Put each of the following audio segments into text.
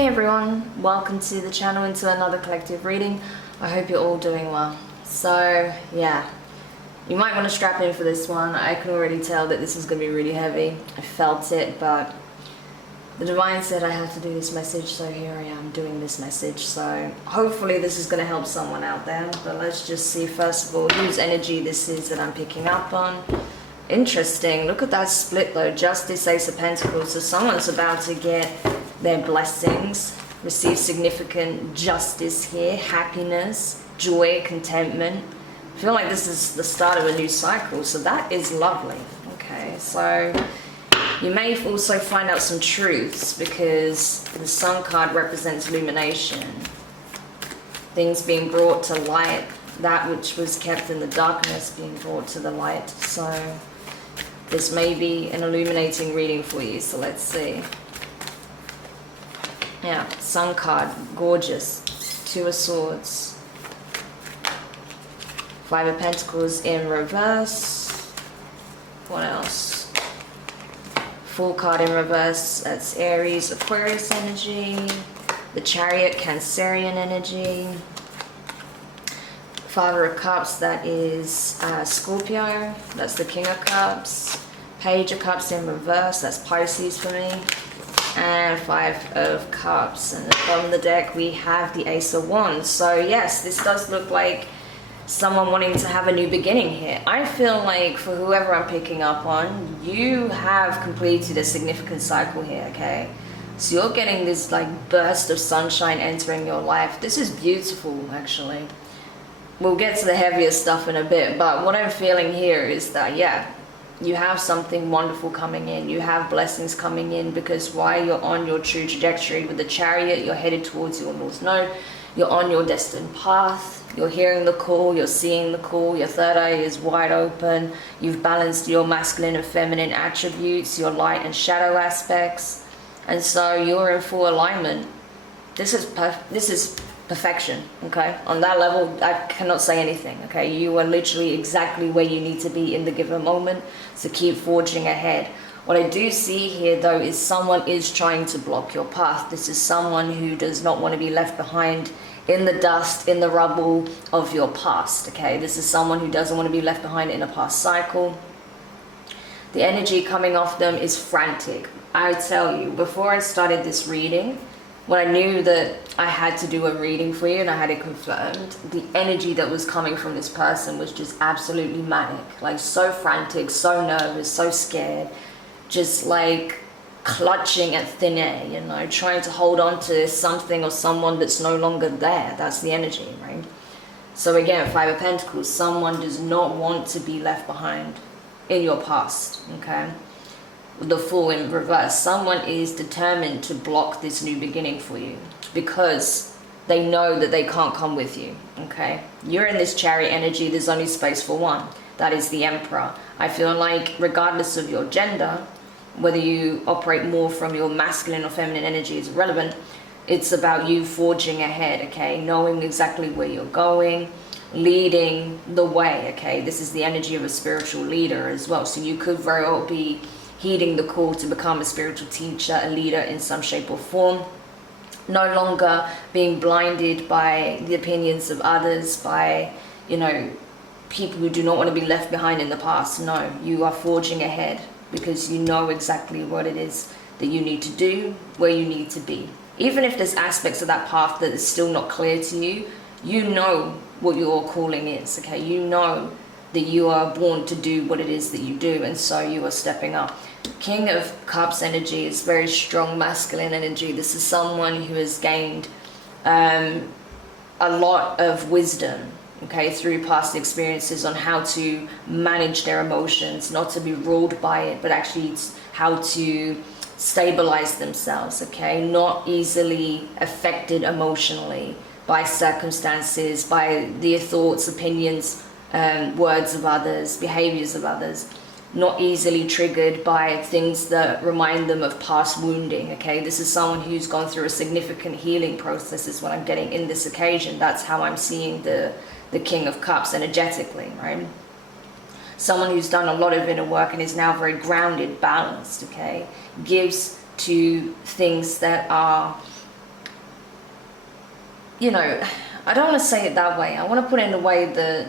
Hey everyone, welcome to the channel and to another collective reading. I hope you're all doing well. So yeah, you might want to strap in for this one. I can already tell that this is going to be really heavy. I felt it, but the divine said I have to do this message, so here I am doing this message. So hopefully this is going to help someone out there, but let's just see first of all whose energy this is that I'm picking up on. Interesting, look at that split though, Justice, Ace of Pentacles. So someone's about to get their blessings, receive significant justice here, happiness, joy, contentment. I feel like this is the start of a new cycle, so that is lovely. Okay, so you may also find out some truths because the Sun card represents illumination, things being brought to light, that which was kept in the darkness being brought to the light. So this may be an illuminating reading for you, so let's see. Yeah, Sun card, gorgeous. Two of Swords. Five of Pentacles in reverse. What else? Fool card in reverse, that's Aries, Aquarius energy. The Chariot, Cancerian energy. Father of Cups, that is Scorpio, that's the King of Cups. Page of Cups in reverse, that's Pisces for me. And Five of Cups, and from the deck we have the Ace of Wands. So yes, this does look like someone wanting to have a new beginning here. I feel like for whoever I'm picking up on, you have completed a significant cycle here, okay? So you're getting this like burst of sunshine entering your life. This is beautiful, actually. We'll get to the heavier stuff in a bit, but what I'm feeling here is that, yeah, you have something wonderful coming in. You have blessings coming in because while you're on your true trajectory with the Chariot, you're headed towards your North Node. You're on your destined path. You're hearing the call. You're seeing the call. Your third eye is wide open. You've balanced your masculine and feminine attributes, your light and shadow aspects. And so you're in full alignment. This is perfection, okay? On that level, I cannot say anything, okay? You are literally exactly where you need to be in the given moment, so keep forging ahead. What I do see here, though, is someone is trying to block your path. This is someone who does not want to be left behind in the dust, in the rubble of your past, okay? This is someone who doesn't want to be left behind in a past cycle. The energy coming off them is frantic. I tell you, before I started this reading, when I knew that I had to do a reading for you and I had it confirmed, the energy that was coming from this person was just absolutely manic. Like so frantic, so nervous, so scared, just like clutching at thin air, you know, trying to hold on to something or someone that's no longer there. That's the energy, right? So again, Five of Pentacles, someone does not want to be left behind in your past, okay? The Fool in reverse, someone is determined to block this new beginning for you because they know that they can't come with you, okay? You're in this Chariot energy, there's only space for one. That is the Emperor. I feel like regardless of your gender, whether you operate more from your masculine or feminine energy is irrelevant. It's about you forging ahead, okay? Knowing exactly where you're going, leading the way, okay? This is the energy of a spiritual leader as well. So you could very well be heeding the call to become a spiritual teacher, a leader in some shape or form. No longer being blinded by the opinions of others, by, you know, people who do not want to be left behind in the past. No, you are forging ahead because you know exactly what it is that you need to do, where you need to be. Even if there's aspects of that path that is still not clear to you, you know what your calling is, okay? You know that you are born to do what it is that you do, and so you are stepping up. King of Cups energy is very strong masculine energy. This is someone who has gained a lot of wisdom, okay, through past experiences on how to manage their emotions, not to be ruled by it, but actually how to stabilize themselves, okay? Not easily affected emotionally by circumstances, by the thoughts, opinions, words of others, behaviors of others. Not easily triggered by things that remind them of past wounding, okay? This is someone who's gone through a significant healing process is what I'm getting in this occasion. That's how I'm seeing the King of Cups energetically, right? Someone who's done a lot of inner work and is now very grounded, balanced, okay? Gives to things that are you know, I don't want to say it that way. I want to put it in a way that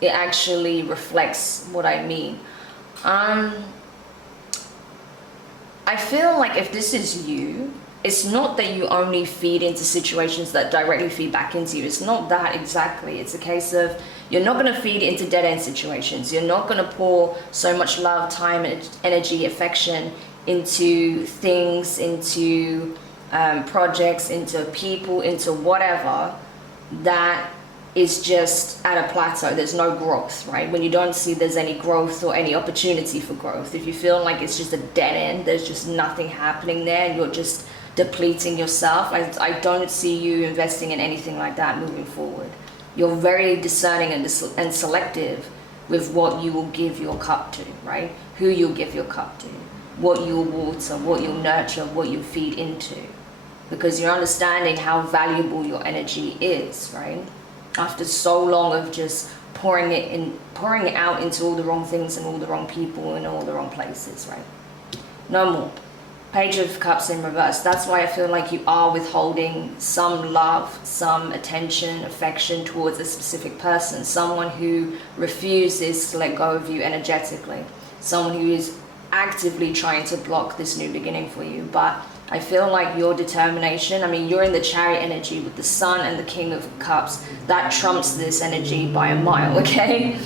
it actually reflects what I mean. I feel like if this is you, it's not that you only feed into situations that directly feed back into you. It's not that exactly. It's a case of you're not going to feed into dead-end situations. You're not going to pour so much love, time, energy, affection into things, into projects, into people, into whatever that is just at a plateau. There's no growth, right? When you don't see there's any growth or any opportunity for growth, if you feel like it's just a dead end, there's just nothing happening there, and you're just depleting yourself, I don't see you investing in anything like that moving forward. You're very discerning and selective with what you will give your cup to, right? Who you'll give your cup to, what you'll water, what you'll nurture, what you'll feed into, because you're understanding how valuable your energy is, right? After so long of just pouring it out into all the wrong things and all the wrong people and all the wrong places, right? No more. Page of Cups in reverse. That's why I feel like you are withholding some love, some attention, affection towards a specific person. Someone who refuses to let go of you energetically. Someone who is actively trying to block this new beginning for you. But I feel like your determination, I mean, you're in the Chariot energy with the Sun and the King of Cups. That trumps this energy by a mile, okay?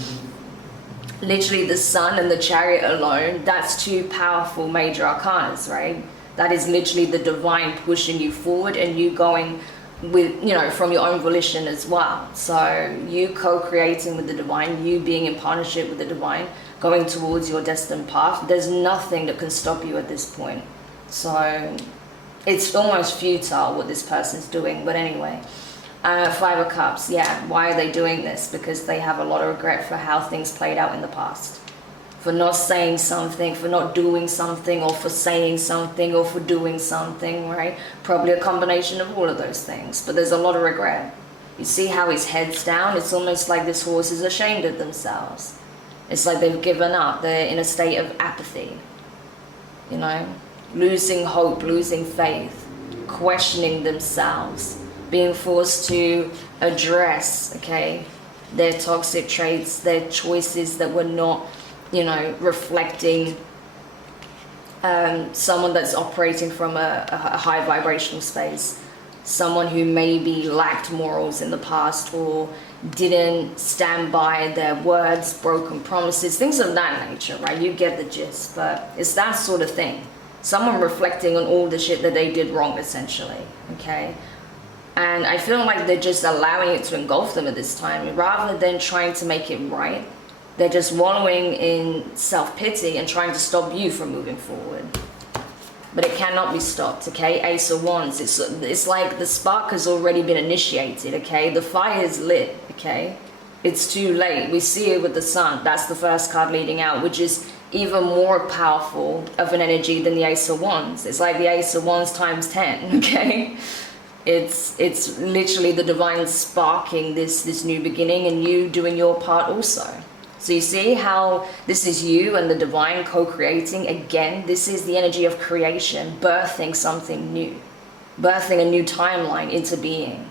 Literally the Sun and the Chariot alone, that's two powerful major arcanas, right? That is literally the divine pushing you forward and you going with, you know, from your own volition as well. So you co-creating with the divine, you being in partnership with the divine, going towards your destined path. There's nothing that can stop you at this point. So it's almost futile what this person's doing, but anyway. Five of Cups, yeah, why are they doing this? Because they have a lot of regret for how things played out in the past. For not saying something, for not doing something, or for saying something, or for doing something, right? Probably a combination of all of those things, but there's a lot of regret. You see how his head's down? It's almost like this horse is ashamed of themselves. It's like they've given up, they're in a state of apathy, you know? Losing hope, losing faith, questioning themselves, being forced to address, okay, their toxic traits, their choices that were not, you know, reflecting someone that's operating from a high vibrational space, someone who maybe lacked morals in the past or didn't stand by their words, broken promises, things of that nature, right? You get the gist, but it's that sort of thing. Someone reflecting on all the shit that they did wrong, essentially, okay? And I feel like they're just allowing it to engulf them at this time. Rather than trying to make it right, they're just wallowing in self-pity and trying to stop you from moving forward. But it cannot be stopped, okay? Ace of Wands, it's like the spark has already been initiated, okay? The fire is lit, okay? It's too late. We see it with the Sun. That's the first card leading out, which is even more powerful of an energy than the Ace of Wands. It's like the Ace of Wands times 10, okay? It's literally the divine sparking this new beginning and you doing your part also. So you see how this is you and the divine co-creating. Again, this is the energy of creation, birthing something new, birthing a new timeline into being.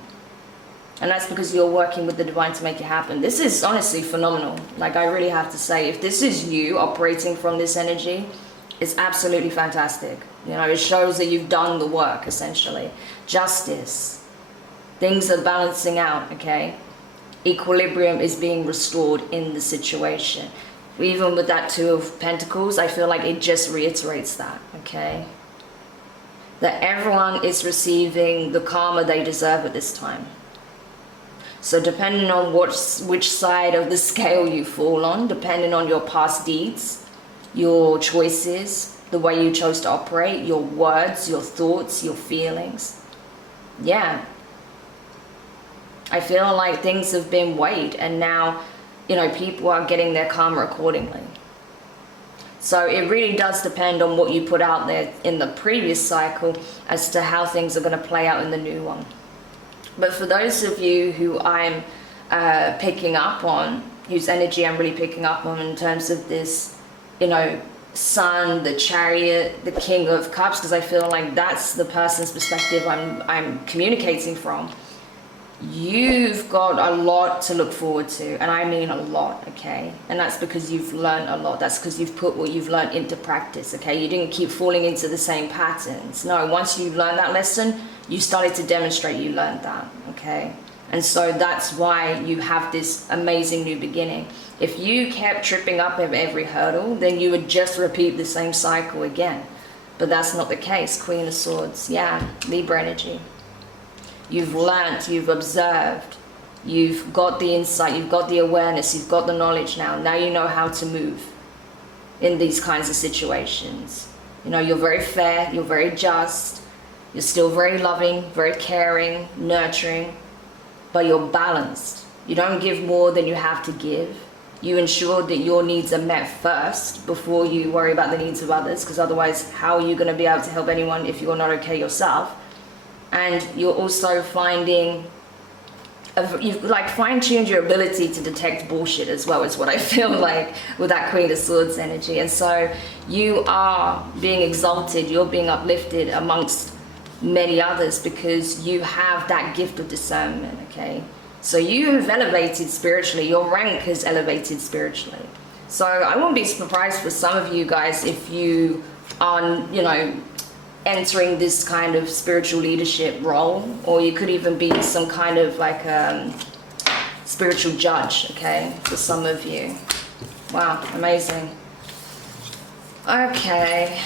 And that's because you're working with the divine to make it happen. This is honestly phenomenal. Like, I really have to say, if this is you operating from this energy, it's absolutely fantastic. You know, it shows that you've done the work, essentially. Justice. Things are balancing out, okay? Equilibrium is being restored in the situation. Even with that Two of Pentacles, I feel like it just reiterates that, okay? That everyone is receiving the karma they deserve at this time. So depending on which side of the scale you fall on, depending on your past deeds, your choices, the way you chose to operate, your words, your thoughts, your feelings. Yeah. I feel like things have been weighed and now, you know, people are getting their karma accordingly. So it really does depend on what you put out there in the previous cycle as to how things are going to play out in the new one. But for those of you who I'm picking up on, whose energy I'm really picking up on in terms of this, you know, Sun, the Chariot, the King of Cups, because I feel like that's the person's perspective I'm communicating from. you've got a lot to look forward to, and I mean a lot, okay? And that's because you've learned a lot. That's because you've put what you've learned into practice, okay? You didn't keep falling into the same patterns. No, once you learned that lesson, you started to demonstrate you learned that, okay? And so that's why you have this amazing new beginning. If you kept tripping up at every hurdle, then you would just repeat the same cycle again. But that's not the case. Queen of Swords, yeah, Libra energy. You've learnt, you've observed, you've got the insight, you've got the awareness, you've got the knowledge now. Now you know how to move in these kinds of situations. You know, you're very fair, you're very just, you're still very loving, very caring, nurturing, but you're balanced. You don't give more than you have to give. You ensure that your needs are met first before you worry about the needs of others, because otherwise, how are you going to be able to help anyone if you're not okay yourself? And you're also finding, you've like fine-tuned your ability to detect bullshit as well, is what I feel like with that Queen of Swords energy. And so you are being exalted, you're being uplifted amongst many others because you have that gift of discernment, okay? So you have elevated spiritually, your rank has elevated spiritually. So I wouldn't be surprised for some of you guys if you are, you know, entering this kind of spiritual leadership role, or you could even be some kind of like spiritual judge, okay, for some of you. Wow, amazing. Okay,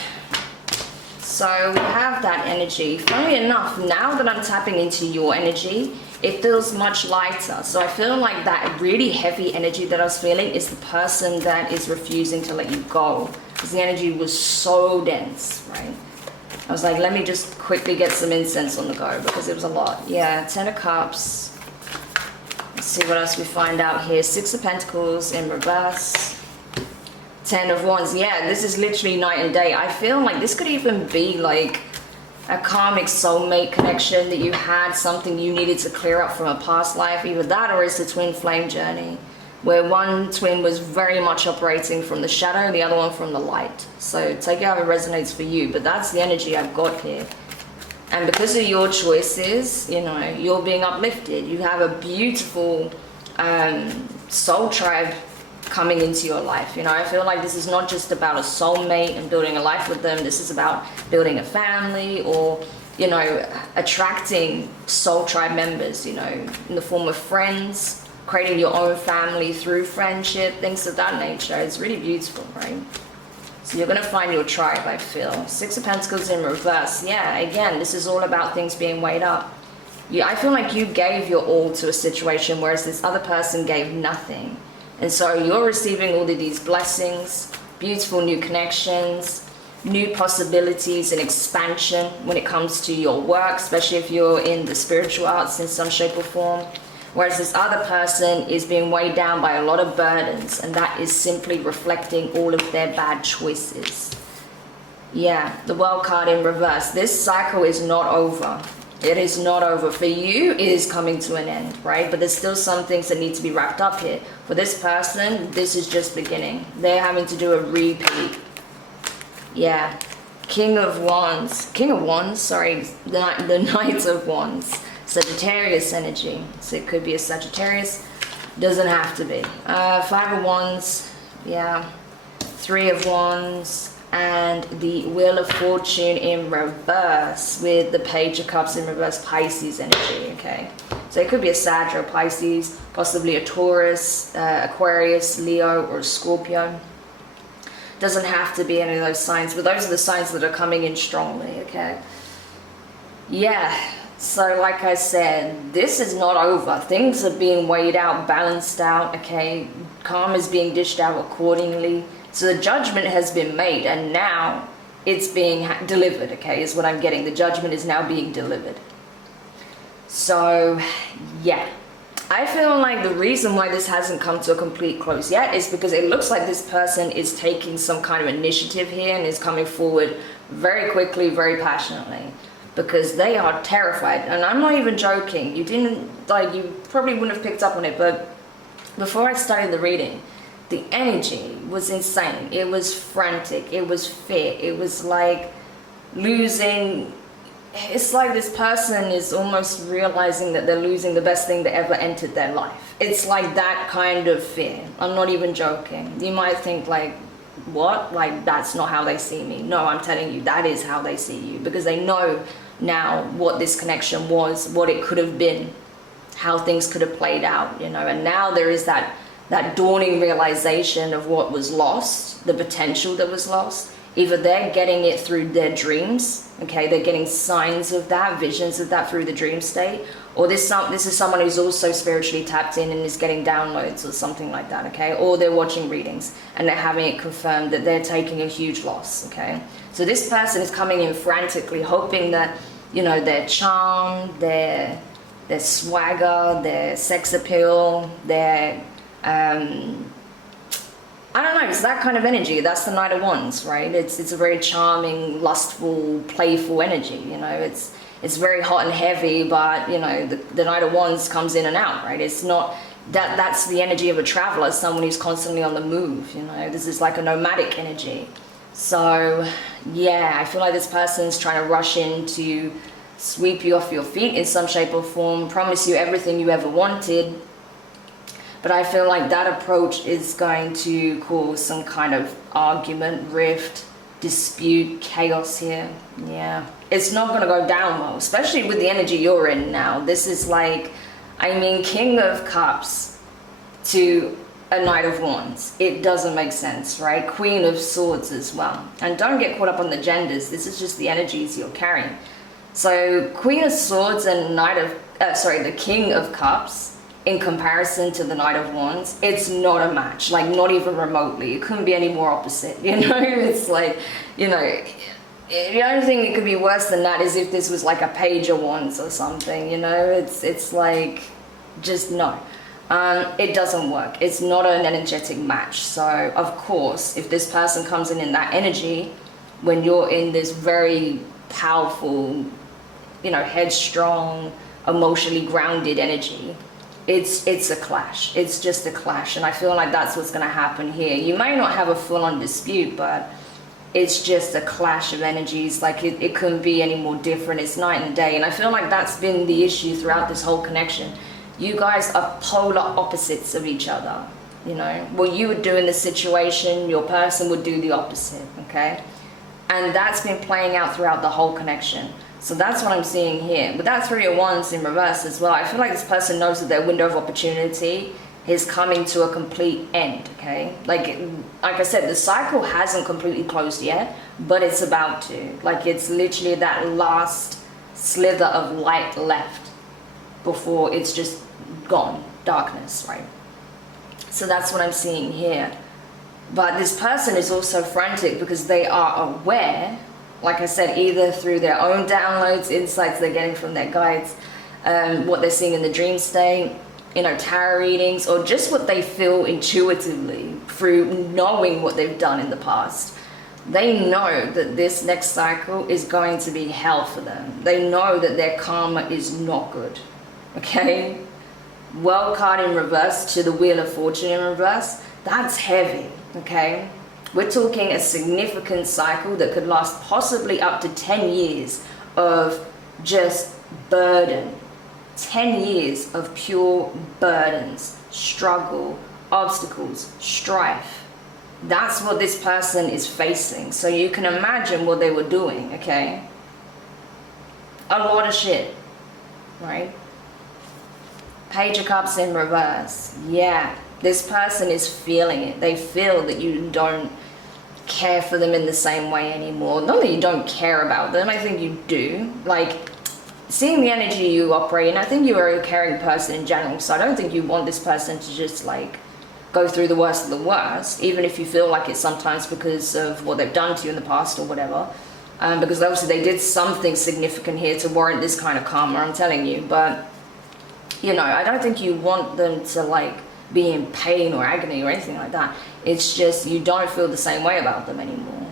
so we have that energy. Funnily enough, now that I'm tapping into your energy, it feels much lighter. So I feel like that really heavy energy that I was feeling is the person that is refusing to let you go, because the energy was so dense, right? I was like, let me just quickly get some incense on the go because it was a lot. Yeah, 10 of Cups. Let's see what else we find out here. 6 of Pentacles in reverse. 10 of Wands. Yeah, this is literally night and day. I feel like this could even be like a karmic soulmate connection that you had, something you needed to clear up from a past life. Either that or it's a twin flame journey, where one twin was very much operating from the shadow and the other one from the light. So take it how it resonates for you, but that's the energy I've got here. And because of your choices, you know, you're being uplifted. You have a beautiful soul tribe coming into your life. You know, I feel like this is not just about a soulmate and building a life with them. This is about building a family, or, you know, attracting soul tribe members, you know, in the form of friends, creating your own family through friendship, things of that nature. It's really beautiful, right? So you're going to find your tribe, I feel. 6 of Pentacles in reverse. Yeah, again, this is all about things being weighed up. I feel like you gave your all to a situation, whereas this other person gave nothing. And so you're receiving all of these blessings, beautiful new connections, new possibilities and expansion when it comes to your work, especially if you're in the spiritual arts in some shape or form. Whereas this other person is being weighed down by a lot of burdens, and that is simply reflecting all of their bad choices. Yeah, the World card in reverse. This cycle is not over. It is not over. For you, it is coming to an end, right? But there's still some things that need to be wrapped up here. For this person, this is just beginning. They're having to do a repeat. Yeah. King of Wands, sorry, the Knight of Wands. Sagittarius energy. So it could be a Sagittarius. Doesn't have to be. 5 of Wands. Yeah. 3 of Wands. And the Wheel of Fortune in reverse with the Page of Cups in reverse, Pisces energy, okay? So it could be a Sag or a Pisces, possibly a Taurus, Aquarius, Leo, or a Scorpio. Doesn't have to be any of those signs, but those are the signs that are coming in strongly, okay? Yeah, so like I said, this is not over. Things are being weighed out, balanced out, okay? Karma is being dished out accordingly. So the judgment has been made, and now it's being delivered, okay, is what I'm getting. The judgment is now being delivered. So, yeah. I feel like the reason why this hasn't come to a complete close yet is because it looks like this person is taking some kind of initiative here and is coming forward very quickly, very passionately, because they are terrified. And I'm not even joking. You probably wouldn't have picked up on it, but before I started the reading, the energy was insane. It was frantic. It was fear. It was like losing it's like this person is almost realizing that they're losing the best thing that ever entered their life. It's like that kind of fear. I'm not even joking. You might think like, what? Like, that's not how they see me. No, I'm telling you, that is how they see you, because they know now what this connection was, what it could have been, how things could have played out, you know. And now there is that dawning realization of what was lost, the potential that was lost. Either they're getting it through their dreams, okay, they're getting signs of that, visions of that through the dream state, or this is someone who's also spiritually tapped in and is getting downloads or something like that, okay, or they're watching readings and they're having it confirmed that they're taking a huge loss, okay. So this person is coming in frantically, hoping that, you know, their charm, their swagger, their sex appeal, their I don't know, it's that kind of energy. That's the Knight of Wands, right? It's a very charming, lustful, playful energy, you know. It's very hot and heavy, but, you know, the Knight of Wands comes in and out, right? It's not, that's the energy of a traveler, someone who's constantly on the move, you know. This is like a nomadic energy. So, yeah, I feel like this person's trying to rush in to sweep you off your feet in some shape or form, promise you everything you ever wanted. But I feel like that approach is going to cause some kind of argument, rift, dispute, chaos here. Yeah. It's not going to go down well, especially with the energy you're in now. This is like, I mean, King of Cups to a Knight of Wands. It doesn't make sense, right? Queen of Swords as well. And don't get caught up on the genders. This is just the energies you're carrying. So Queen of Swords and the King of Cups, in comparison to the Knight of Wands, it's not a match, like not even remotely. It couldn't be any more opposite, you know. It's like, you know, the only thing that could be worse than that is if this was like a Page of Wands or something, you know. It's like, just no. It doesn't work. It's not an energetic match. So of course, if this person comes in that energy, when you're in this very powerful, you know, headstrong, emotionally grounded energy, it's a clash. It's just a clash. And I feel like that's what's going to happen here. You may not have a full-on dispute, but it's just a clash of energies. Like it couldn't be any more different. It's night and day. And I feel like that's been the issue throughout this whole connection. You guys are polar opposites of each other. You know, what you would do in this situation, your person would do the opposite, okay? And that's been playing out throughout the whole connection. So that's what I'm seeing here. But that Three of Wands in reverse as well. I feel like this person knows that their window of opportunity is coming to a complete end, okay? Like I said, the cycle hasn't completely closed yet, but it's about to. Like it's literally that last slither of light left before it's just gone, darkness, right? So that's what I'm seeing here. But this person is also frantic because they are aware, like I said, either through their own downloads, insights they're getting from their guides, what they're seeing in the dream state, you know, tarot readings, or just what they feel intuitively through knowing what they've done in the past. They know that this next cycle is going to be hell for them. They know that their karma is not good, okay? World card in reverse to the Wheel of Fortune in reverse, that's heavy, okay? We're talking a significant cycle that could last possibly up to 10 years of just burden. 10 years of pure burdens, struggle, obstacles, strife. That's what this person is facing. So you can imagine what they were doing, okay? A lot of shit, right? Page of Cups in reverse. Yeah, this person is feeling it. They feel that you don't care for them in the same way anymore. Not that you don't care about them, I think you do. Like, seeing the energy you operate in, I think you are a caring person in general, so I don't think you want this person to just like go through the worst of the worst, even if you feel like it's sometimes because of what they've done to you in the past or whatever. Because obviously they did something significant here to warrant this kind of karma, I'm telling you. But, you know, I don't think you want them to like be in pain or agony or anything like that. It's just you don't feel the same way about them anymore.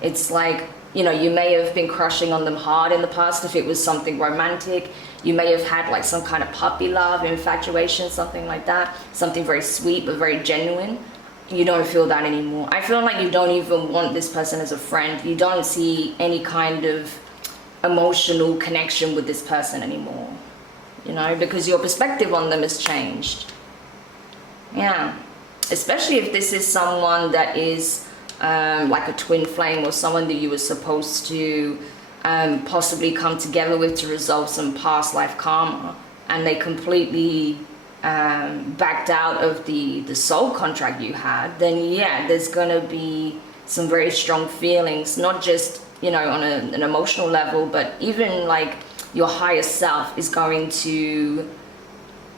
It's like, you know, you may have been crushing on them hard in the past if it was something romantic. You may have had like some kind of puppy love, infatuation, something like that. Something very sweet but very genuine. You don't feel that anymore. I feel like you don't even want this person as a friend. You don't see any kind of emotional connection with this person anymore, you know, because your perspective on them has changed. Yeah, especially if this is someone that is like a twin flame, or someone that you were supposed to possibly come together with to resolve some past life karma, and they completely backed out of the soul contract you had, then yeah, there's gonna be some very strong feelings, not just, you know, on an emotional level, but even like your higher self is going to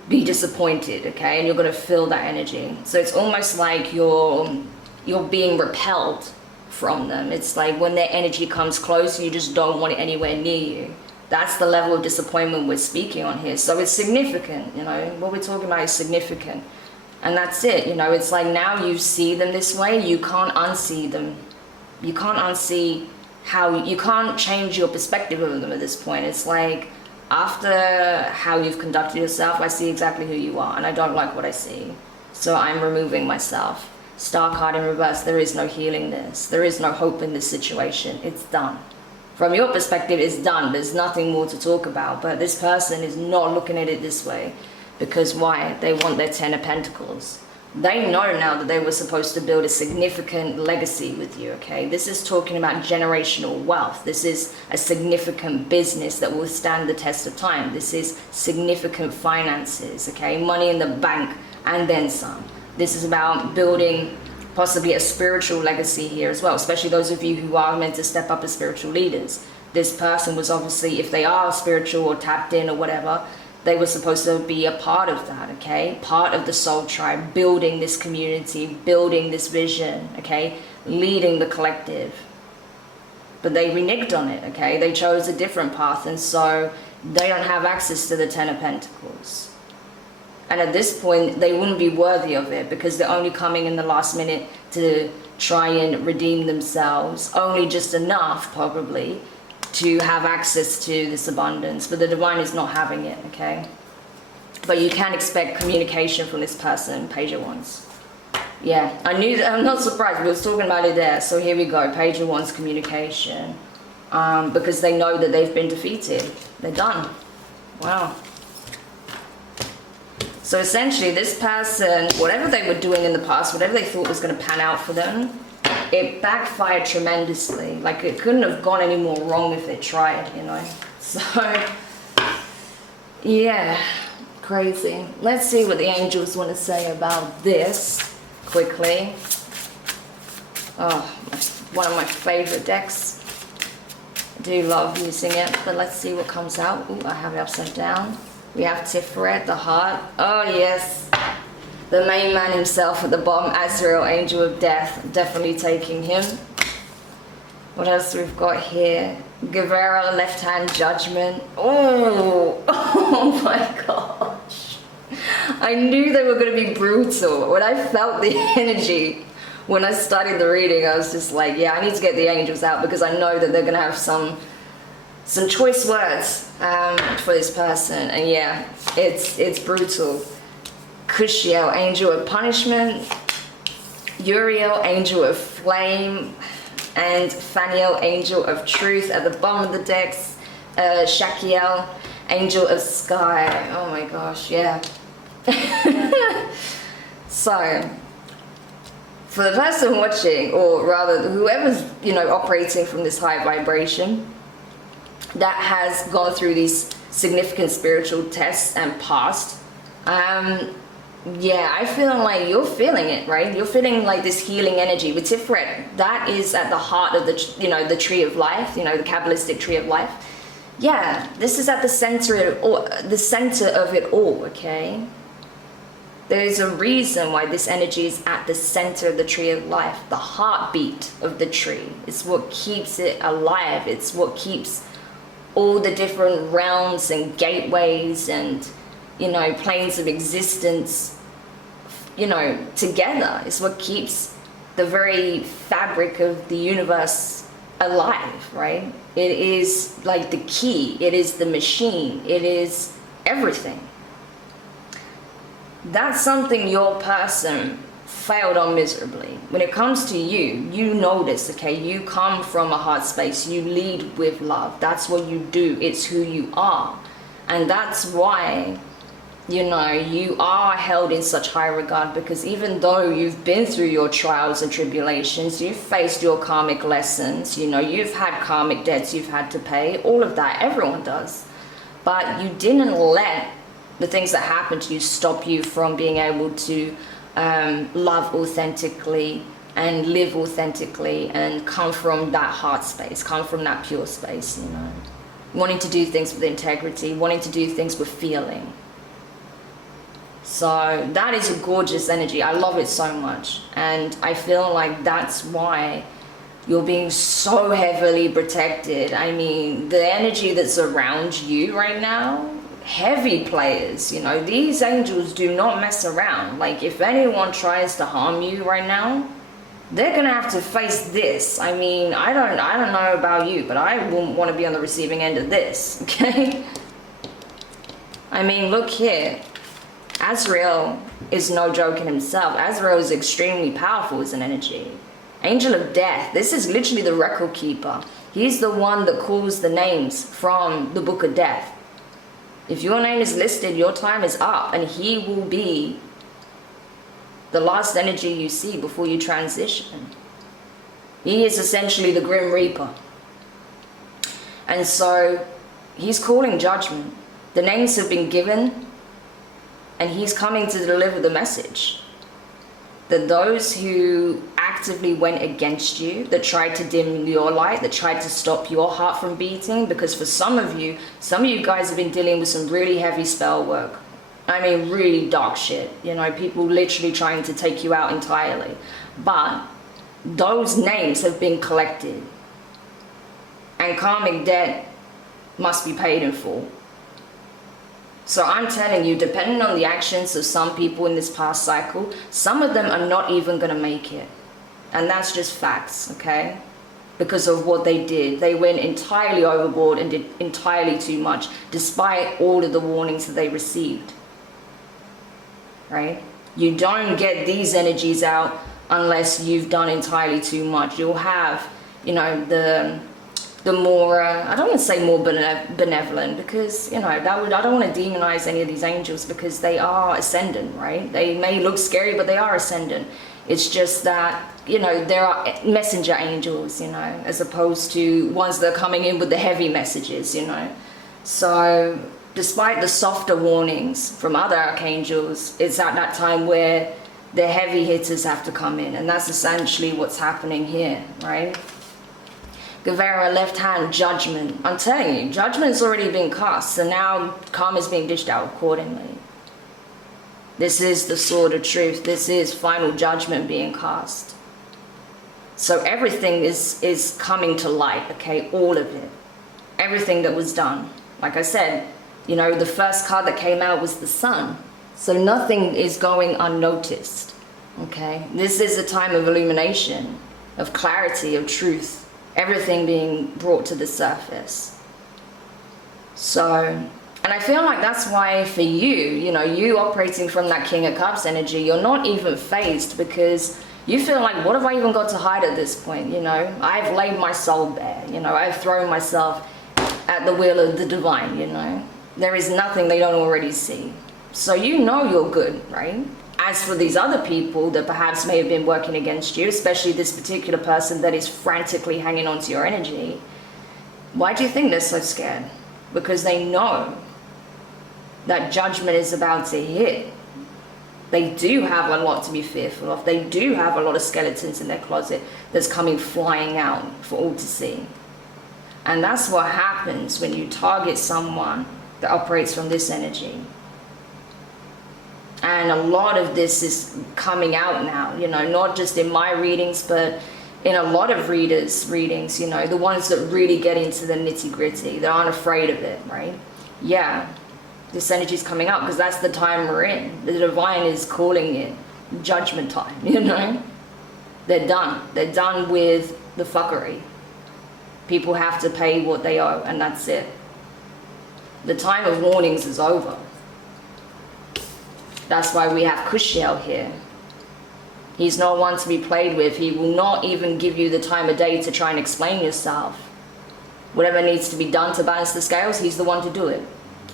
be disappointed, okay? And you're going to feel that energy. So it's almost like you're being repelled from them. It's like when their energy comes close, you just don't want it anywhere near you. That's the level of disappointment we're speaking on here. So it's significant, you know, what we're talking about is significant. And that's it, you know, it's like now you see them this way, you can't unsee them. You can't unsee how, you can't change your perspective of them at this point. It's like, after how you've conducted yourself, I see exactly who you are, and I don't like what I see. So I'm removing myself. Star card in reverse, there is no healing this. There is no hope in this situation. It's done. From your perspective, it's done. There's nothing more to talk about. But this person is not looking at it this way. Because why? They want their 10 of Pentacles. They know now that they were supposed to build a significant legacy with you, okay? This is talking about generational wealth. This is a significant business that will stand the test of time. This is significant finances, okay? Money in the bank and then some. This is about building possibly a spiritual legacy here as well, especially those of you who are meant to step up as spiritual leaders. This person was obviously, if they are spiritual or tapped in or whatever, they were supposed to be a part of that, okay? Part of the soul tribe, building this community, building this vision, okay? Leading the collective. But they reneged on it, okay? They chose a different path, and so they don't have access to the 10 of Pentacles. And at this point, they wouldn't be worthy of it because they're only coming in the last minute to try and redeem themselves, only just enough, probably, to have access to this abundance, but the divine is not having it, okay? But you can expect communication from this person, Page of Wands. Yeah, I knew that, I'm not surprised, we were talking about it there. So here we go, Page of Wands communication. Because they know that they've been defeated. They're done. Wow. So essentially this person, whatever they were doing in the past, whatever they thought was going to pan out for them, it backfired tremendously. Like, it couldn't have gone any more wrong if they tried, you know. So, yeah, crazy. Let's see what the angels want to say about this quickly. Oh, one of my favorite decks. I do love using it, but let's see what comes out. Ooh, I have it upside down. We have Tiferet, the heart. Oh, yes. The main man himself at the bottom, Azrael, angel of death, definitely taking him. What else we've got here? Guevara, left hand judgment. Oh, oh my gosh. I knew they were going to be brutal. When I felt the energy, when I started the reading, I was just like, yeah, I need to get the angels out because I know that they're going to have some choice words for this person. And yeah, it's brutal. Cushiel, angel of punishment, Uriel, angel of flame, and Faniel, angel of truth at the bottom of the decks. Shakiel, angel of sky. Oh my gosh, yeah. So, for the person watching, or rather whoever's, you know, operating from this high vibration, that has gone through these significant spiritual tests and passed, yeah, I feel like you're feeling it, right? You're feeling like this healing energy. With Tiferet, that is at the heart of the, you know, the tree of life, you know, the Kabbalistic tree of life. Yeah, this is at the center of it all, okay? There's a reason why this energy is at the center of the tree of life. The heartbeat of the tree. It's what keeps it alive. It's what keeps all the different realms and gateways and, you know, planes of existence, you know, together. It's what keeps the very fabric of the universe alive, right? It is like the key. It is the machine. It is everything. That's something your person failed on miserably. When it comes to you, you know this, okay? You come from a heart space. You lead with love. That's what you do. It's who you are. And that's why, you know, you are held in such high regard, because even though you've been through your trials and tribulations, you've faced your karmic lessons, you know, you've had karmic debts you've had to pay, all of that, everyone does. But you didn't let the things that happened to you stop you from being able to love authentically and live authentically and come from that heart space, come from that pure space, you know, wanting to do things with integrity, wanting to do things with feeling. So that is a gorgeous energy. I love it so much, and I feel like that's why you're being so heavily protected. I mean, the energy that's around you right now, heavy players, you know, these angels do not mess around. Like, if anyone tries to harm you right now, they're gonna have to face this. I mean, I don't know about you, but I wouldn't want to be on the receiving end of this, okay? I mean, look here. Azrael is no joke in himself. Azrael is extremely powerful as an energy. Angel of Death, this is literally the record keeper. He's the one that calls the names from the Book of Death. If your name is listed, your time is up, and he will be the last energy you see before you transition. He is essentially the Grim Reaper. And so he's calling judgment. The names have been given, and he's coming to deliver the message that those who actively went against you, that tried to dim your light, that tried to stop your heart from beating, because for some of you guys have been dealing with some really heavy spell work. I mean, really dark shit, you know, people literally trying to take you out entirely. But those names have been collected, and karmic debt must be paid in full. So I'm telling you, depending on the actions of some people in this past cycle, some of them are not even going to make it. And that's just facts, okay? Because of what they did. They went entirely overboard and did entirely too much, despite all of the warnings that they received. Right? You don't get these energies out unless you've done entirely too much. You'll have, you know, the more, I don't want to say more benevolent, because, you know, I don't want to demonize any of these angels, because they are ascendant, right? They may look scary, but they are ascendant. It's just that, you know, there are messenger angels, you know, as opposed to ones that are coming in with the heavy messages, you know. So despite the softer warnings from other archangels, it's at that time where the heavy hitters have to come in, and that's essentially what's happening here, right? Guevara, left hand, judgment. I'm telling you, judgment's already been cast, so now karma's being dished out accordingly. This is the sword of truth. This is final judgment being cast. So everything is coming to light, okay? All of it. Everything that was done. Like I said, you know, the first card that came out was the sun. So nothing is going unnoticed, okay? This is a time of illumination, of clarity, of truth. Everything being brought to the surface. So, and I feel like that's why for you, you know, you operating from that King of Cups energy, you're not even phased, because you feel like, what have I even got to hide at this point? You know, I've laid my soul bare, you know, I've thrown myself at the wheel of the divine, you know. There is nothing they don't already see. So you know you're good, right? As for these other people that perhaps may have been working against you, especially this particular person that is frantically hanging on to your energy, why do you think they're so scared? Because they know that judgment is about to hit. They do have a lot to be fearful of. They do have a lot of skeletons in their closet that's coming flying out for all to see. And that's what happens when you target someone that operates from this energy. And a lot of this is coming out now, you know, not just in my readings, but in a lot of readers' readings, you know, the ones that really get into the nitty-gritty, that aren't afraid of it, right? Yeah, this energy is coming up because that's the time we're in. The divine is calling it judgment time, you know? They're done. They're done with the fuckery. People have to pay what they owe, and that's it. The time of warnings is over. That's why we have Kushiel here. He's not one to be played with. He will not even give you the time of day to try and explain yourself. Whatever needs to be done to balance the scales, he's the one to do it.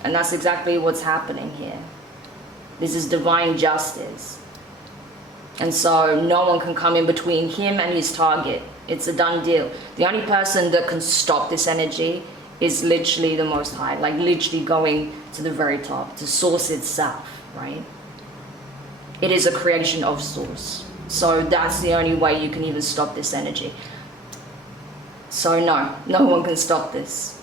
And that's exactly what's happening here. This is divine justice. And so no one can come in between him and his target. It's a done deal. The only person that can stop this energy is literally the Most High, like literally going to the very top, to Source itself, right? It is a creation of Source. So that's the only way you can even stop this energy. So no one can stop this.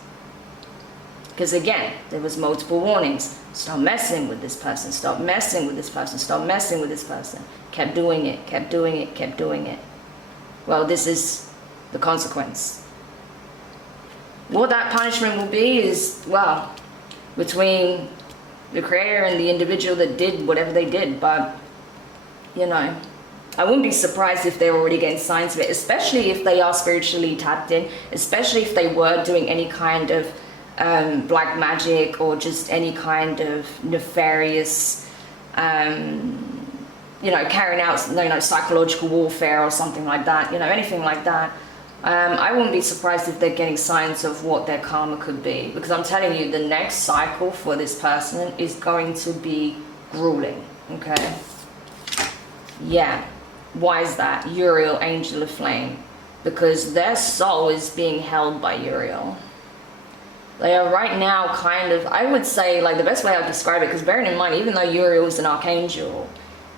Because again, there was multiple warnings. Stop messing with this person, stop messing with this person, stop messing with this person. Kept doing it, kept doing it, kept doing it. Well, this is the consequence. What that punishment will be is, well, between the creator and the individual that did whatever they did. But, you know, I wouldn't be surprised if they're already getting signs of it, especially if they are spiritually tapped in, especially if they were doing any kind of black magic or just any kind of nefarious, you know, carrying out, you know, psychological warfare or something like that, you know, anything like that. I wouldn't be surprised if they're getting signs of what their karma could be, because I'm telling you, the next cycle for this person is going to be grueling, okay? Yeah. Why is that? Uriel, Angel of Flame. Because their soul is being held by Uriel. They are right now kind of, I would say, like the best way I would describe it, because bearing in mind, even though Uriel is an archangel,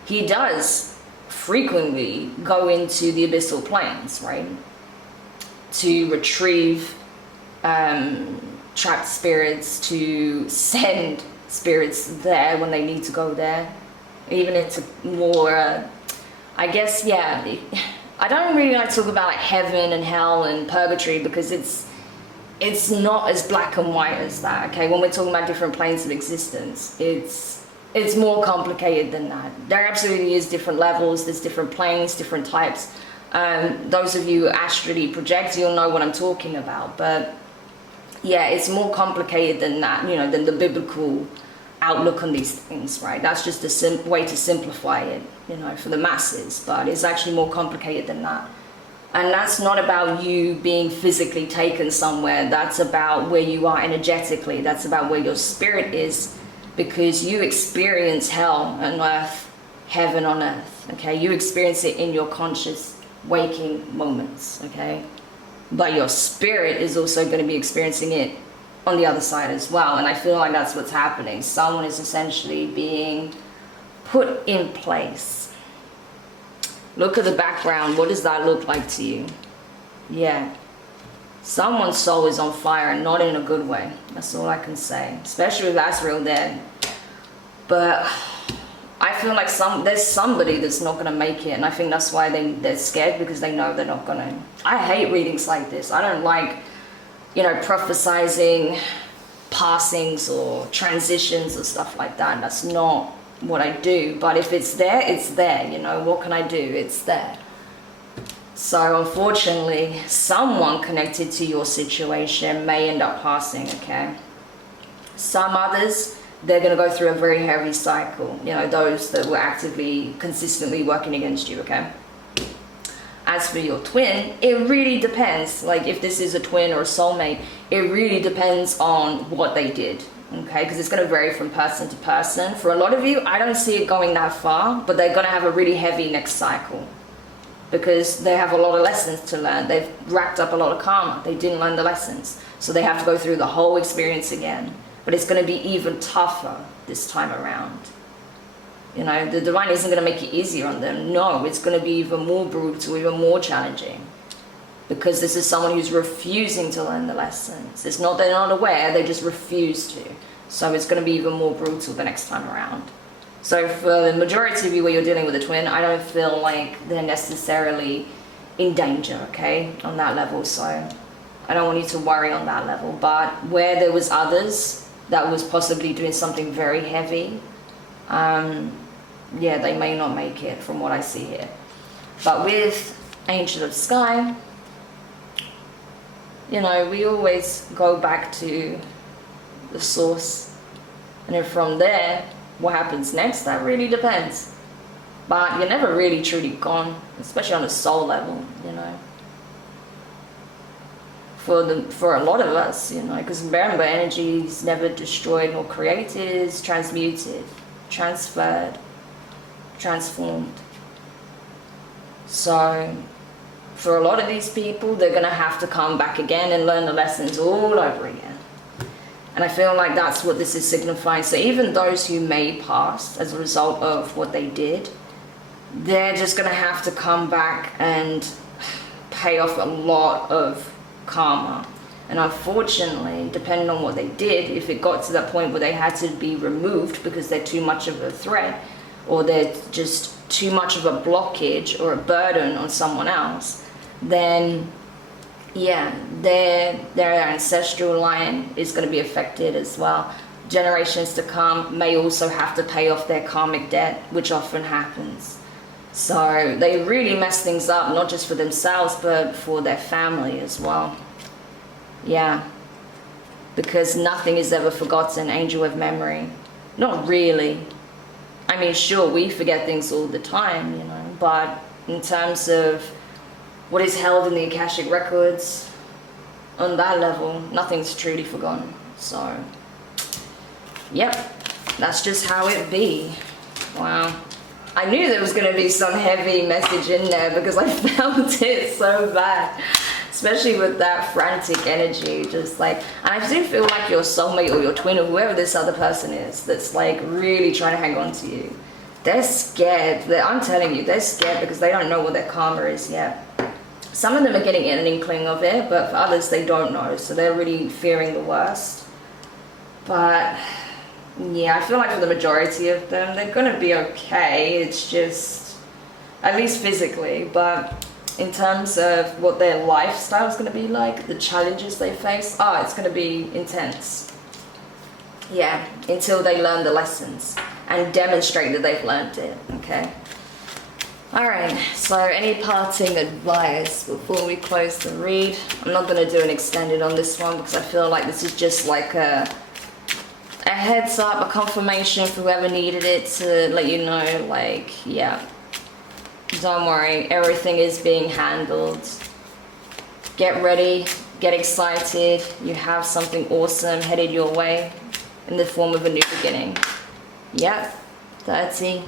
he does frequently go into the abyssal planes, right? To retrieve trapped spirits, to send spirits there when they need to go there. Even into more, I guess, yeah. I don't really like to talk about like heaven and hell and purgatory, because it's not as black and white as that, okay? When we're talking about different planes of existence, it's more complicated than that. There absolutely is different levels, there's different planes, different types. Those of you who astrally project, you'll know what I'm talking about. But yeah, it's more complicated than that, you know, than the biblical outlook on these things, right? That's just a way to simplify it, you know, for the masses. But it's actually more complicated than that. And that's not about you being physically taken somewhere. That's about where you are energetically. That's about where your spirit is, because you experience hell on earth, heaven on earth, okay? You experience it in your conscious waking moments, okay? But your spirit is also going to be experiencing it on the other side as well. And I feel like that's what's happening. Someone is essentially being put in place. Look at the background. What does that look like to you? Yeah. Someone's soul is on fire, and not in a good way. That's all I can say. Especially if that's real dead. But I feel like there's somebody that's not going to make it. And I think that's why they're scared, because they know they're not going to. I hate readings like this. I don't like, you know, prophesizing passings or transitions or stuff like that. That's not what I do. But if it's there, it's there. You know, what can I do? It's there. So unfortunately, someone connected to your situation may end up passing, okay? Some others, they're going to go through a very heavy cycle. You know, those that were actively, consistently working against you, okay? As for your twin, it really depends. Like, if this is a twin or a soulmate, it really depends on what they did, okay? Because it's going to vary from person to person. For a lot of you, I don't see it going that far, but they're going to have a really heavy next cycle, because they have a lot of lessons to learn. They've racked up a lot of karma. They didn't learn the lessons. So they have to go through the whole experience again. But it's going to be even tougher this time around. You know, the divine isn't going to make it easier on them. No, it's going to be even more brutal, even more challenging. Because this is someone who's refusing to learn the lessons. It's not they're not aware, they just refuse to. So it's going to be even more brutal the next time around. So for the majority of you where you're dealing with a twin, I don't feel like they're necessarily in danger, okay, on that level. So I don't want you to worry on that level. But where there was others that was possibly doing something very heavy, yeah, they may not make it from what I see here. But with Angel of Sky, you know, we always go back to the source. And then from there, what happens next, that really depends. but you're never really truly gone, especially on a soul level, you know. For a lot of us, you know, because remember, energy is never destroyed nor created, it is transmuted, transferred, transformed. So for a lot of these people, they're going to have to come back again and learn the lessons all over again. And I feel like that's what this is signifying. So even those who may pass as a result of what they did, they're just going to have to come back and pay off a lot of karma. And unfortunately, depending on what they did, if it got to that point where they had to be removed because they're too much of a threat, or they're just too much of a blockage or a burden on someone else, then yeah, their ancestral line is going to be affected as well. Generations to come may also have to pay off their karmic debt, which often happens. So they really mess things up, not just for themselves, but for their family as well. Yeah, because nothing is ever forgotten, angel of memory. Not really. I mean, sure, we forget things all the time, you know, but in terms of what is held in the Akashic records, on that level, nothing's truly forgotten. So, yep, that's just how it be. Wow. I knew there was going to be some heavy message in there because I felt it so bad. Especially with that frantic energy, just like, and I do feel like your soulmate or your twin or whoever this other person is that's like really trying to hang on to you. They're scared. I'm telling you, they're scared because they don't know what their karma is yet. Some of them are getting an inkling of it, but for others they don't know, so they're really fearing the worst. But yeah, I feel like for the majority of them, they're gonna be okay. It's just, at least physically, but in terms of what their lifestyle is going to be like, the challenges they face, it's going to be intense. Yeah, until they learn the lessons and demonstrate that they've learned it, okay? Alright, so any parting advice before we close the read? I'm not going to do an extended on this one because I feel like this is just like a heads up, a confirmation for whoever needed it to let you know, like, yeah. Don't worry, everything is being handled. Get ready, get excited. You have something awesome headed your way in the form of a new beginning. Yep, 30.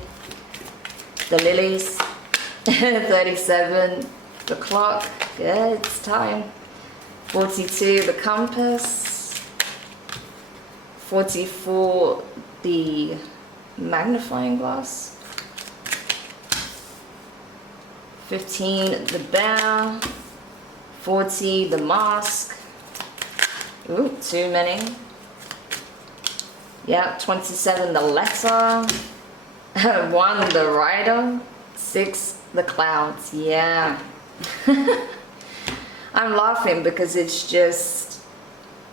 The lilies. 37. The clock. Good, it's time. 42. The compass. 44. The magnifying glass. 15, the bear. 40, the mask. Ooh, too many. Yeah, 27, the letter. 1, the rider. 6, the clouds. Yeah. I'm laughing because it's just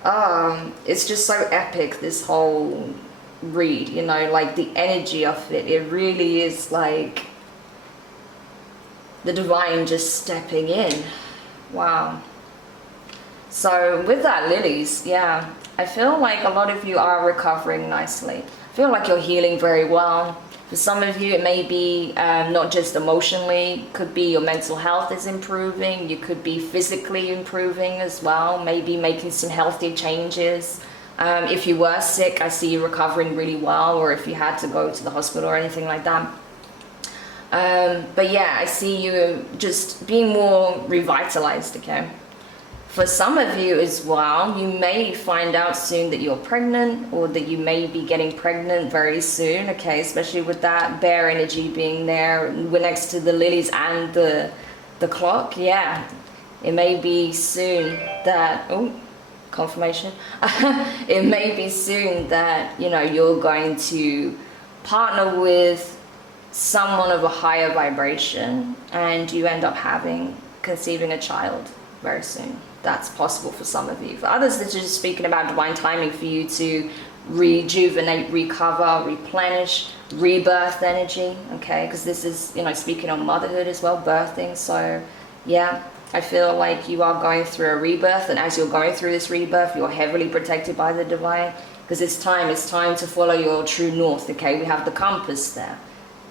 so epic, this whole read, you know, like the energy of it. It really is like the divine just stepping in. Wow. So with that, lilies, yeah, I feel like a lot of you are recovering nicely. I feel like you're healing very well. For some of you, it may be not just emotionally, could be your mental health is improving. You could be physically improving as well, maybe making some healthy changes. If you were sick, I see you recovering really well, or if you had to go to the hospital or anything like that. But yeah, I see you just being more revitalized, okay? For some of you as well, you may find out soon that you're pregnant, or that you may be getting pregnant very soon, okay? Especially with that bear energy being there, we're next to the lilies and the clock, yeah. It may be soon that, oh, confirmation. It may be soon that, you know, you're going to partner with someone of a higher vibration and you end up conceiving a child very soon. That's possible for some of you. For others, they're just speaking about divine timing for you to rejuvenate, recover, replenish, rebirth energy, okay? Because this is, you know, speaking on motherhood as well, birthing. So yeah, I feel like you are going through a rebirth, and as you're going through this rebirth, you're heavily protected by the divine, because it's time to follow your true north, okay? We have the compass there.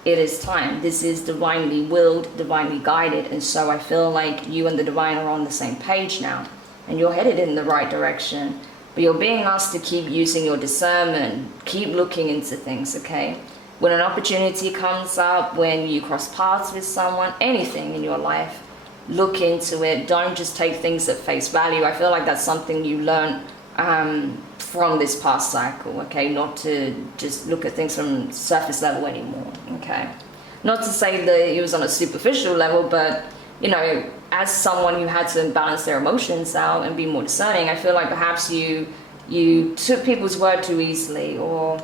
it is time. This is divinely willed, divinely guided, and so I feel like you and the divine are on the same page now, and you're headed in the right direction. But you're being asked to keep using your discernment, keep looking into things, okay? When an opportunity comes up, when you cross paths with someone, anything in your life, look into it. Don't just take things at face value. I feel like that's something you learn from this past cycle, okay? Not to just look at things from surface level anymore, okay? Not to say that it was on a superficial level, but, you know, as someone who had to balance their emotions out and be more discerning, I feel like perhaps you took people's word too easily, or,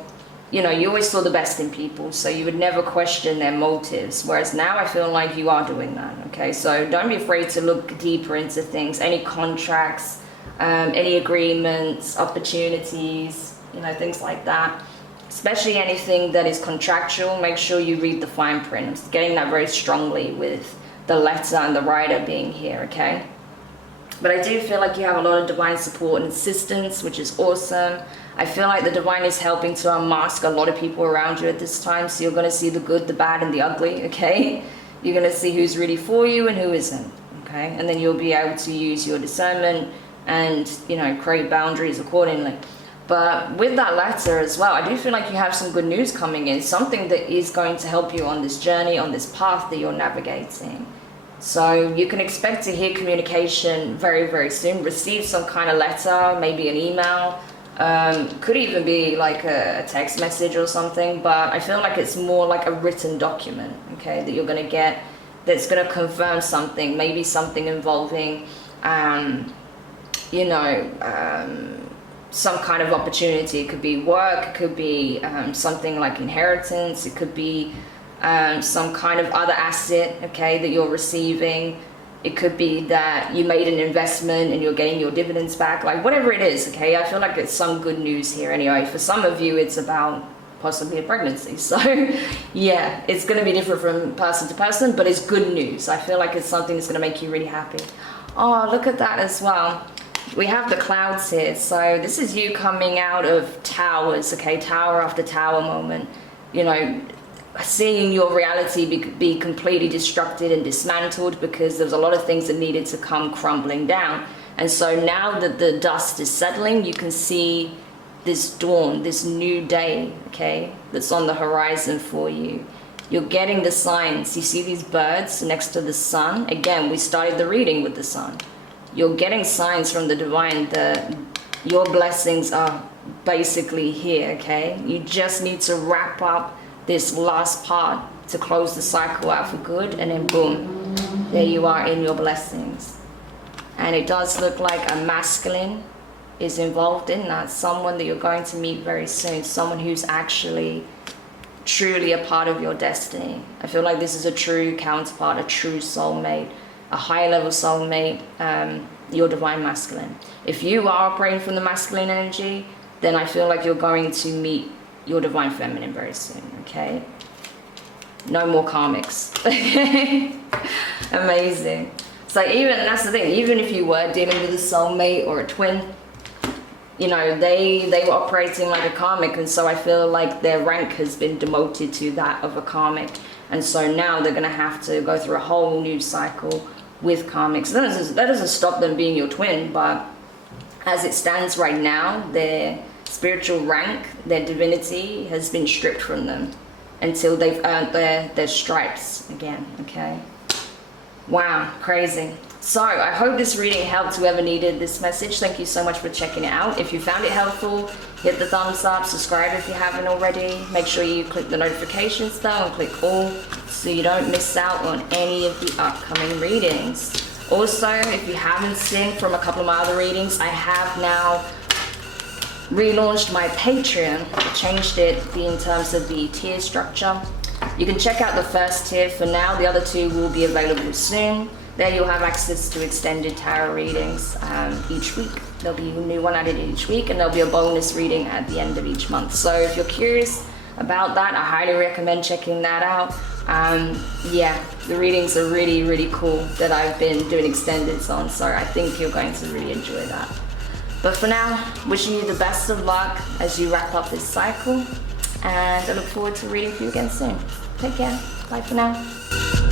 you know, you always saw the best in people, so you would never question their motives, whereas now I feel like you are doing that, okay? So don't be afraid to look deeper into things, any contracts, any agreements, opportunities, you know, things like that. Especially anything that is contractual, make sure you read the fine print. I'm getting that very strongly with the letter and the writer being here, okay? But I do feel like you have a lot of divine support and assistance, which is awesome. I feel like the divine is helping to unmask a lot of people around you at this time, so you're going to see the good, the bad, and the ugly, okay? You're going to see who's really for you and who isn't, okay? And then you'll be able to use your discernment and, you know, create boundaries accordingly. But with that letter as well, I do feel like you have some good news coming in, something that is going to help you on this journey, on this path that you're navigating. So you can expect to hear communication very, very soon, receive some kind of letter, maybe an email, could even be like a text message or something, but I feel like it's more like a written document, okay, that you're going to get, that's going to confirm something, maybe something involving, you know, some kind of opportunity. It could be work, it could be something like inheritance, it could be some kind of other asset, okay, that you're receiving. It could be that you made an investment and you're getting your dividends back, like whatever it is, okay? I feel like it's some good news here anyway. For some of you, it's about possibly a pregnancy. So yeah, it's going to be different from person to person, but it's good news. I feel like it's something that's going to make you really happy. Oh, look at that as well. We have the clouds here. So this is you coming out of towers, okay? Tower after tower moment, you know, seeing your reality be completely disrupted and dismantled, because there was a lot of things that needed to come crumbling down. And so now that the dust is settling, you can see this dawn, this new day, okay, that's on the horizon for you. You're getting the signs. You see these birds next to the sun? Again, we started the reading with the sun. You're getting signs from the divine that your blessings are basically here, okay? You just need to wrap up this last part to close the cycle out for good, and then boom, there you are in your blessings. And it does look like a masculine is involved in that, someone that you're going to meet very soon, someone who's actually truly a part of your destiny. I feel like this is a true counterpart, a true soulmate, a high level soulmate, your divine masculine. If you are operating from the masculine energy, then I feel like you're going to meet your divine feminine very soon, okay? No more karmics. Amazing. So even, that's the thing, even if you were dealing with a soulmate or a twin, you know, they were operating like a karmic, and so I feel like their rank has been demoted to that of a karmic, and so now they're going to have to go through a whole new cycle with karmics. That doesn't stop them being your twin, but as it stands right now, their spiritual rank, their divinity has been stripped from them until they've earned their stripes again, okay? Wow, crazy. So I hope this reading helped whoever needed this message. Thank you so much for checking it out. If you found it helpful, hit the thumbs up, subscribe if you haven't already. Make sure you click the notifications bell and click all so you don't miss out on any of the upcoming readings. Also, if you haven't seen from a couple of my other readings, I have now relaunched my Patreon. I changed it in terms of the tier structure. You can check out the first tier for now. The other two will be available soon. There you'll have access to extended tarot readings each week. There'll be a new one added each week, and there'll be a bonus reading at the end of each month. So if you're curious about that, I highly recommend checking that out. Yeah, the readings are really, really cool that I've been doing extendeds on, so I think you're going to really enjoy that. But for now, wishing you the best of luck as you wrap up this cycle, and I look forward to reading for you again soon. Take care. Bye for now.